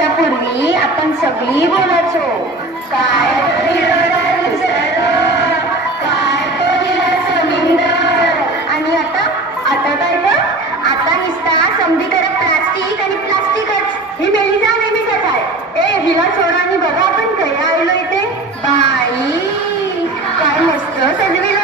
वर्षापूर्वी आपण सगळी बोलायचो, काय तो हिरवळ निसर्ग, काय तो हिरवा समुद्र. आणि आता आता काय ग, आता निसता समधीकडे प्लास्टिक आणि प्लास्टिकच. ही मेलीचा नेहमीच आहे. ए हिला सोडा आणि बघा आपण कया आलो इथे. बाई काय मस्त सजवेल